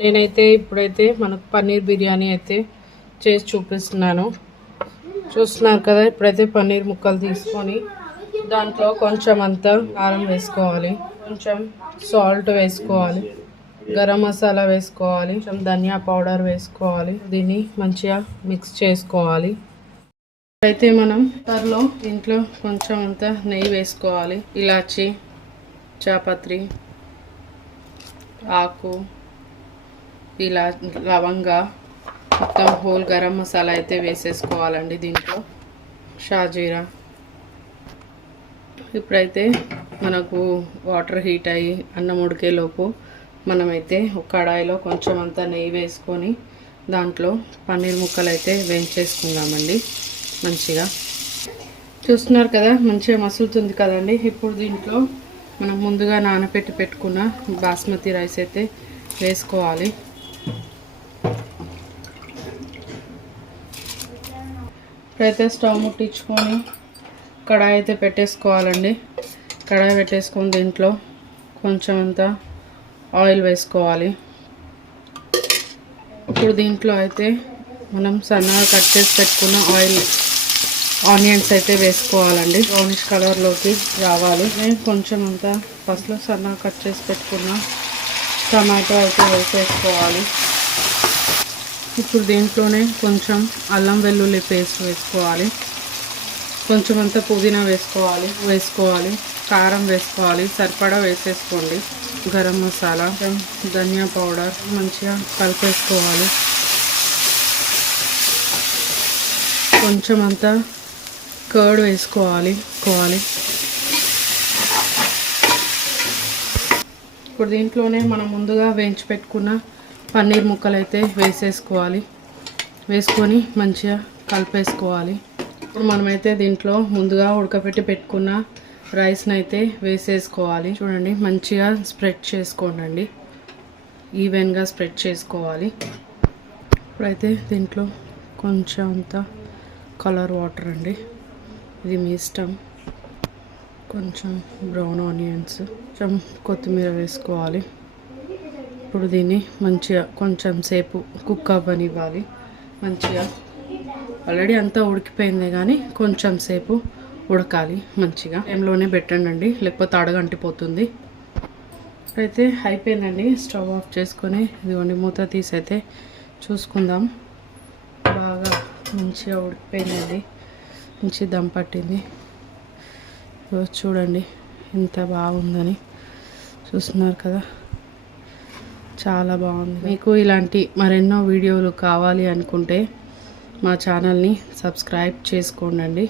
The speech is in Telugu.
నేనైతే ఇప్పుడైతే మనకు పన్నీర్ బిర్యానీ అయితే చేసి చూపిస్తున్నాను. చూస్తున్నారు కదా, ఇప్పుడైతే పన్నీర్ ముక్కలు తీసుకొని దాంట్లో కొంచెం అంతా కారం వేసుకోవాలి, కొంచెం సాల్ట్ వేసుకోవాలి, గరం మసాలా వేసుకోవాలి, కొంచెం ధనియా పౌడర్ వేసుకోవాలి. దీన్ని మంచిగా మిక్స్ చేసుకోవాలి. అయితే మనం తర్లో దీంట్లో కొంచెం అంతా నెయ్యి వేసుకోవాలి. ఇలాచి, జాపత్రి, ఆకు, ఇలా లవంగా, మొత్తం హోల్ గరం మసాలా అయితే వేసేసుకోవాలండి. దీంట్లో షాజీరా. ఇప్పుడైతే మనకు వాటర్ హీట్ అయ్యి అన్నం ఉడికేలోపు మనమైతే ఒక కడాయిలో కొంచెం అంతా నెయ్యి వేసుకొని దాంట్లో పన్నీర్ ముక్కలు అయితే వేయించేసుకుందామండి. మంచిగా చూస్తున్నారు కదా, మంచిగా మసులుతుంది కదండి. ఇప్పుడు దీంట్లో మనం ముందుగా నానబెట్టి పెట్టుకున్న బాస్మతి రైస్ అయితే వేసుకోవాలి. ఇప్పుడైతే స్టవ్ ముట్టించుకొని కడాయి అయితే పెట్టేసుకోవాలండి. కడాయి పెట్టేసుకొని దీంట్లో కొంచెం అంతా ఆయిల్ వేసుకోవాలి. ఇప్పుడు దీంట్లో అయితే మనం సన్నగా కట్ చేసి పెట్టుకున్న ఆనియన్స్ అయితే వేసుకోవాలండి. బ్రౌనిష్ కలర్లోకి రావాలి. కొంచెం అంతా ఫస్ట్లో సన్నగా కట్ చేసి పెట్టుకున్న టమాటో అయితే వేసేసుకోవాలి. ఇప్పుడు దీంట్లోనే కొంచెం అల్లం వెల్లుల్లి పేస్ట్ వేసుకోవాలి, కొంచెం అంతా పుదీనా వేసుకోవాలి, కారం వేసుకోవాలి, సరిపడా వేసేసుకోండి, గరం మసాలా, ధనియా పౌడర్ మంచిగా కలిపేసుకోవాలి. కొంచెం అంతా కర్డ్ వేసుకోవాలి. ఇప్పుడు దీంట్లోనే మనం ముందుగా వేయించి పెట్టుకున్న పన్నీర్ ముక్కలు అయితే వేసుకొని మంచిగా కలిపేసుకోవాలి. ఇప్పుడు మనమైతే దీంట్లో ముందుగా ఉడకబెట్టి పెట్టుకున్న రైస్ని అయితే వేసేసుకోవాలి. చూడండి, మంచిగా స్ప్రెడ్ చేసుకోండి, ఈవెన్గా స్ప్రెడ్ చేసుకోవాలి. ఇప్పుడైతే దీంట్లో కొంచెం అంతా కలర్ వాటర్ అండి, ఇది మీ ఇష్టం. కొంచెం బ్రౌన్ ఆనియన్స్, కొంచెం కొత్తిమీర వేసుకోవాలి. ఇప్పుడు దీన్ని మంచిగా కొంచెం సేపు కుక్ అవ్వనివ్వాలి. మంచిగా ఆల్రెడీ అంతా ఉడికిపోయింది కానీ కొంచెం సేపు ఉడకాలి. మంచిగా ఫ్లేమ్లోనే పెట్టండి, లేకపోతే అడగంటిపోతుంది. అయితే అయిపోయిందండి. స్టవ్ ఆఫ్ చేసుకొని ఇదిగోండి మూత తీసి అయితే చూసుకుందాం. బాగా మంచిగా ఉడికిపోయిందండి, మంచి దమ్ పట్టింది. చూడండి ఎంత బాగుందని. చూస్తున్నారు కదా, చాలా బాగుంది. మీకు ఇలాంటి మరెన్నో వీడియోలు కావాలి అనుకుంటే మా ఛానల్ని సబ్స్క్రైబ్ చేసుకోండి.